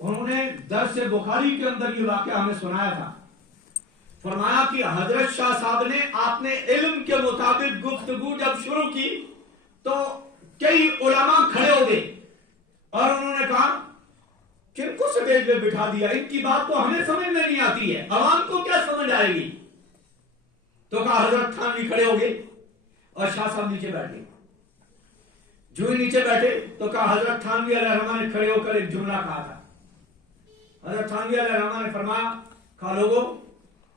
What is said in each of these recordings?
उन्होंने दर्स बुखारी के अंदर ये वाकया हमें सुनाया था। फरमाया कि हजरत शाह साहब ने आपने इल्म के मुताबिक गुफ्तगू जब शुरू की तो कई उलमा खड़े हो गए और उन्होंने कहा किनको स्टेज पे बिठा दिया, इनकी बात तो हमें समझ में नहीं आती है, अवाम को क्या समझ आएगी। तो कहा हजरत खान भी खड़े हो गए और शाह साहब नीचे बैठे। जो ही नीचे बैठे तो कहा हजरत थानवी अलैहिर्रहमान ने खड़े होकर एक जुमला कहा था। हजरत थानवी अलैहिर्रहमान ने फरमाया, कहा लोगों,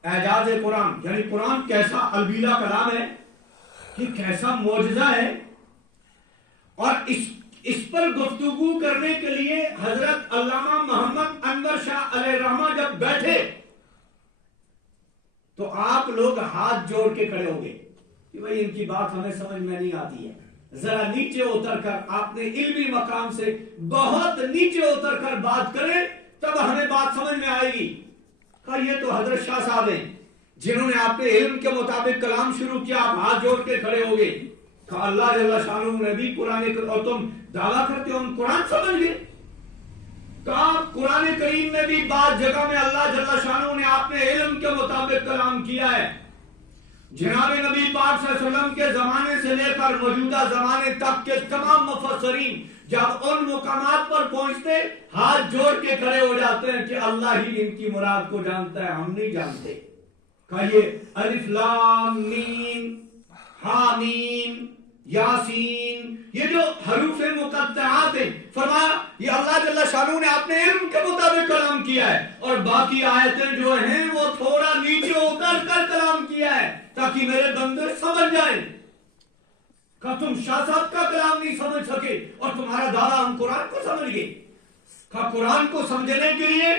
एजाज कुरान यानी कुरान कैसा अलबीला कलाम है कि कैसा मौजज़ा है, और इस पर गुफ्तगू करने के लिए हजरत अल्लामा मोहम्मद अनवर शाह अलैहिर्रहमान जब बैठे तो आप लोग हाथ जोड़ के खड़े हो गए कि भाई इनकी बात हमें समझ में नहीं आती है, जरा नीचे उतरकर आपने इल्मी मकाम से बहुत नीचे उतरकर बात करें तब हमें बात समझ में आएगी। कहा ये तो हजरत शाह साहब हैं जिन्होंने आपने इल्म के मुताबिक कलाम शुरू किया, आप हाथ जोड़ के खड़े हो गए। कहा अल्लाह जल्ला शानहू ने भी कुरान, और तुम दावा करते हो हम कुरान समझ गए। कहा कुरान करीम में भी बाद जगह में अल्लाह जल्ला शानहू ने आपने इल्म के मुताबिक कलाम किया है। जनाब नबी पाक सल्लल्लाहु अलैहि वसल्लम के जमाने से लेकर मौजूदा जमाने तक के तमाम मुफस्सिरीन जब उन मुकामात पर पहुंचते हाथ जोड़ के खड़े हो जाते हैं कि अल्लाह ही इनकी मुराद को जानता है, हम नहीं जानते। कहिए अलिफ लाम मीम हा मीम यासीन, ये जो हरूफ मुक़त्तआत हैं, फरमाया ये अल्लाह जल्ला शानहू ने आपने इल्म के मुताबिक कलाम किया है, और बाकी आयतें जो हैं वो थोड़ा नीचे उतर कर कलाम किया है ताकि मेरे बंदे समझ जाएं। का तुम शाह साहब का कलाम नहीं समझ सके और तुम्हारा दावा हम कुरान को समझ गए। का कुरान को समझने के लिए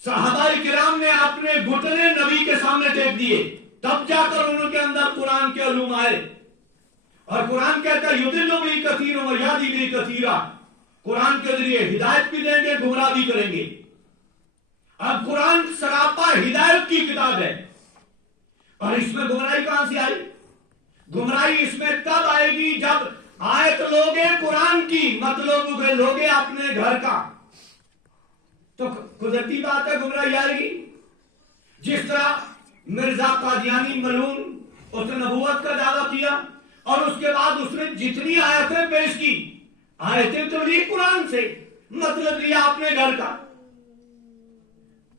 सहाबाए किराम ने अपने घुटने नबी के सामने टेक दिए, तब जाकर उनके अंदर कुरान के उलूम आए। और कुरान कहता है युदिल्लु बिही कसीरन व यहदी बिही कसीरा, कुरान के जरिए हिदायत भी देंगे, गुमराह भी करेंगे। अब कुरान सरापा हिदायत की किताब है और इसमें गुमराही कहां से आई? गुमराही इसमें तब आएगी जब आयत लोगे कुरान की, मतलब लोगे अपने घर का, तो कुदरती बात है गुमराही आएगी। जिस तरह मिर्जा कादियानी मलून उसने नबूवत का दावा किया और उसके बाद उसने जितनी आयतें पेश की, आयतें तो ली कुरान से, मतलब लिया अपने घर का,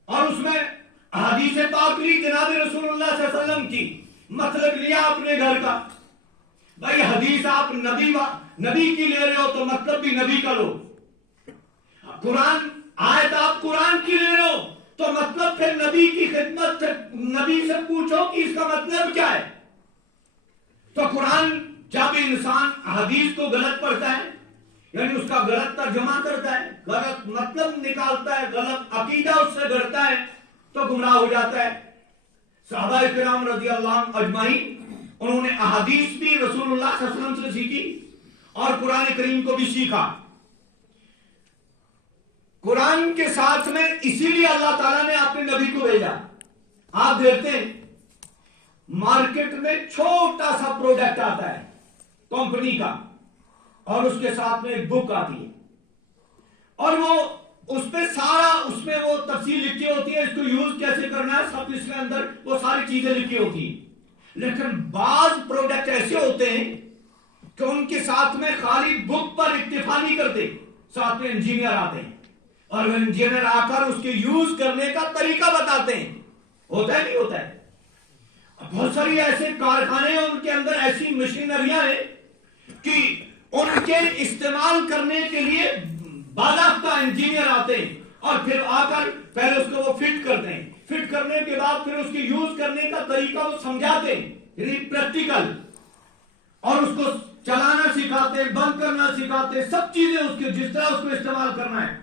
और उसमें हदीस पाक ली जनाब रसूलुल्लाह सल्लल्लाहु अलैहि वसल्लम की, मतलब लिया अपने घर का। भाई हदीस आप नबी की ले रहे हो तो मतलब भी नबी का लो, कुरान आयत आप कुरान की ले रहे हो तो मतलब फिर नबी की खिदमत से नबी से पूछो कि इसका मतलब क्या है। तो कुरान जब इंसान हदीस को गलत पढ़ता है यानी उसका गलत तर्जुमा करता है, गलत मतलब निकालता है, गलत अकीदा उससे गढ़ता है तो गुमराह हो जाता है। सहाबाए किराम रज़ियल्लाहु अन्हुम अजमाइन उन्होंने अहादीस भी रसूलुल्लाह सल्लल्लाहु अलैहि वसल्लम से सीखी और कुरान करीम को भी सीखा। कुरान के साथ में इसीलिए अल्लाह ताला ने अपने नबी को भेजा। आप देखते हैं मार्केट में छोटा सा प्रोडक्ट आता है कंपनी का और उसके साथ में एक बुक आती है और वो उसमें सारा उसमें वो तफसील लिखी होती है, इसको यूज कैसे करना है सब इसके अंदर वो सारी चीजें लिखी होती है। लेकिन बाज प्रोडक्ट ऐसे होते हैं कि उनके साथ में खाली बुक पर इक्तिफा नहीं करते, साथ में इंजीनियर आते हैं और वो इंजीनियर आकर उसके यूज करने का तरीका बताते हैं। होता है नहीं होता है? बहुत सारी ऐसे कारखाने हैं उनके अंदर ऐसी मशीनरियां हैं कि उनके इस्तेमाल करने के लिए बाकायदा इंजीनियर आते हैं और फिर आकर पहले उसको वो फिट करते हैं, फिट करने के बाद फिर उसके यूज करने का तरीका वो समझाते हैं, यानी प्रैक्टिकल, और उसको चलाना सिखाते हैं, बंद करना सिखाते हैं, सब चीजें उसके जिस तरह उसको इस्तेमाल करना है